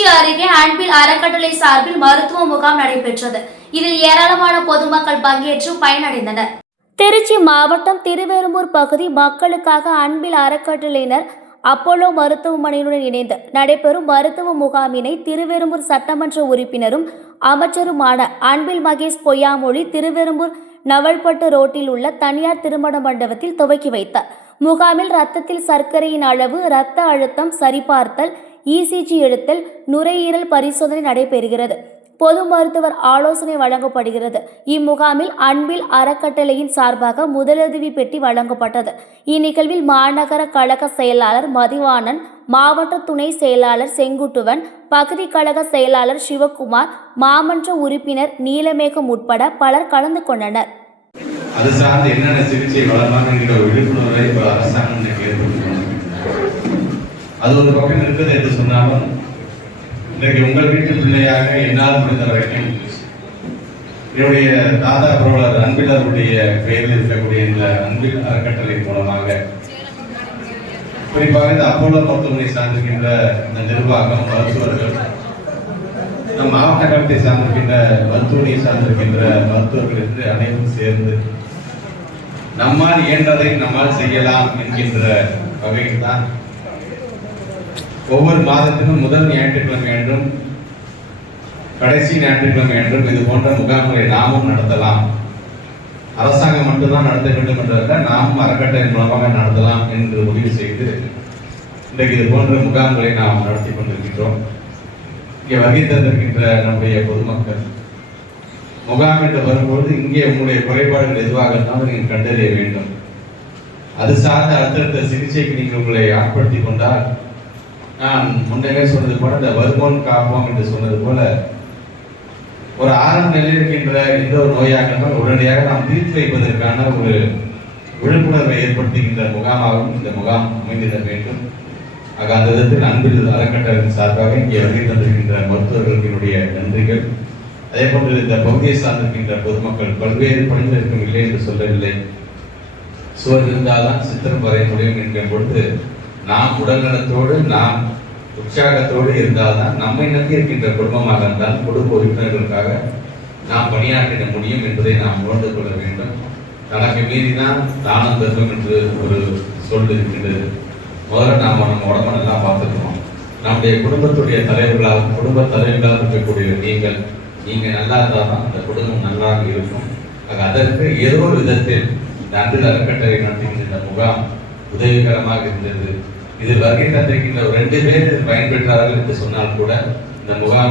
திருச்சி அருகே அன்பில் அறக்கட்டளை சார்பில் மருத்துவ முகாம் நடைபெற்றது. இதில் ஏராளமான பொதுமக்கள் பங்கேற்று பயனடைந்தனர். திருச்சி மாவட்டம் திருவெரும்பூர் பகுதி மக்களுக்காக அன்பில் அறக்கட்டளையினர் அப்போலோ மருத்துவமனையுடன் இணைந்து நடைபெறும் மருத்துவ முகாமினை திருவெரும்பூர் சட்டமன்ற உறுப்பினரும் அமைச்சருமான அன்பில் மகேஷ் பொய்யாமொழி திருவெரும்பூர் நவல்பட்டு ரோட்டில் உள்ள தனியார் திருமண மண்டபத்தில் துவக்கி வைத்தார் முகாமில் ரத்தத்தில் சர்க்கரையின் அளவு இரத்த அழுத்தம் சரிபார்த்தல் இசிஜி எடுத்தல் நுரையீரல் பரிசோதனை நடைபெறுகிறது. பொது மருத்துவர் ஆலோசனை வழங்கப்படுகிறது. இம்முகாமில் அன்பில் அறக்கட்டளையின் சார்பாக முதலுதவி பெட்டி வழங்கப்பட்டது. இந்நிகழ்வில் மாநகர கழக செயலாளர் மதிவாணன் மாவட்ட துணை செயலாளர் செங்குட்டுவன் பகுதி கழக செயலாளர் சிவகுமார் மாமன்ற உறுப்பினர் நீலமேகம் உட்பட பலர் கலந்து கொண்டனர். அது சார்ந்து என்னென்ன சிகிச்சை வளரலாம் என்கிற ஒரு விழிப்புணர்வை இப்போ அரசாங்கம் இன்னைக்கு அது ஒரு பக்கம் இருக்குது என்று சொன்னாலும் இன்றைக்கு உங்கள் வீட்டு பிள்ளையாக என்னால் முடிந்த வரைக்கும் என்னுடைய தாதா புரவலர் அன்பிலருடைய பெயரில் இருக்கக்கூடிய இந்த அன்பில் அறக்கட்டளை மூலமாக குறிப்பாக இந்த அப்போலோ மருத்துவமனை சார்ந்திருக்கின்ற இந்த நிர்வாகம் மருத்துவர்கள் நம் மாவட்ட கழகத்தை சார்ந்திருக்கின்ற மருத்துவமனை சார்ந்திருக்கின்ற மருத்துவர்கள் என்று அனைவரும் சேர்ந்து நம்மால் இயன்றதை நம்மால் செய்யலாம் என்கின்ற வகையில் தான் ஒவ்வொரு மாதத்திலும் முதல் ஞாயிற்றுக்கிழமை என்றும் கடைசி ஞாயிற்றுக்கிழமை என்றும் இது போன்ற முகாம்களை நாமும் நடத்தலாம். அரசாங்கம் மட்டும்தான் நடத்த வேண்டும் என்றதல்ல நாமும் அறக்கட்டளை மூலமாக நடத்தலாம் என்று முடிவு செய்து இன்றைக்கு இது போன்ற முகாம்களை நாம் நடத்தி கொண்டிருக்கின்றோம். இங்கே வருகை தந்திருக்கின்ற நம்முடைய பொதுமக்கள். முகாம் என்று இங்கே உங்களுடைய குறைபாடுகள் எதுவாக இருந்தாலும் நீங்கள் கண்டறிய வேண்டும். அது சார்ந்த அடுத்தடுத்த சிகிச்சைக்கு நீங்கள் உங்களை ஆட்படுத்தி கொண்டால் நான் முன்னே சொன்னது போல இந்த வருமோன் காப்போம் என்று சொன்னது போல ஒரு ஆரம்ப நிலையில் இருக்கின்ற எந்த ஒரு நோயாக உடனடியாக நாம் தீர்த்து வைப்பதற்கான ஒரு விழிப்புணர்வை ஏற்படுத்துகின்ற முகாமாகவும் இந்த முகாம் அமைந்திட வேண்டும். ஆக அந்த விதத்தில் அன்பில் அறக்கட்டளின் சார்பாக இங்கே வருகை தந்திருக்கின்ற மருத்துவர்களுடைய நன்றிகள். அதே போன்று இந்த பகுதியை சார்ந்திருக்கின்ற பொதுமக்கள் பல்வேறு பணிகள் இருக்கும் இல்லை என்று சொல்லவில்லை. சுவர் இருந்தால்தான் சித்திரம் வரைய முடியும் என்கிற பொழுது நாம் உடல்நலத்தோடு நாம் உற்சாகத்தோடு இருந்தால்தான் நம்மை நம்பி இருக்கின்ற குடும்பமாக இருந்தால் குடும்ப உறுப்பினர்களுக்காக நாம் பணியாற்றிட முடியும் என்பதை நாம் உணர்ந்து கொள்ள வேண்டும். தனக்கு மீறிதான் தானம் தர்மம் என்று ஒரு சொல் இருக்கின்றது. முதல்ல நாம் நம்ம உடம்ப நல்லா பார்த்துக்கணும். நம்முடைய குடும்பத்துடைய தலைவர்களாக குடும்ப தலைவர்களாக இருக்கக்கூடிய நீங்கள் நீங்கள் நல்லா இருந்தால் தான் அந்த குடும்பம் நல்லா இருக்கும். ஆக அதற்கு ஏதோ ஒரு விதத்தில் இந்த அன்பில் அறக்கட்டளை நடத்துகின்ற இந்த முகாம் உதவிகரமாக இருந்தது. இதில் வருகை தந்திருக்கின்ற ரெண்டு பேர் பயன்பெற்றார்கள் என்று சொன்னால் கூட இந்த முகாம்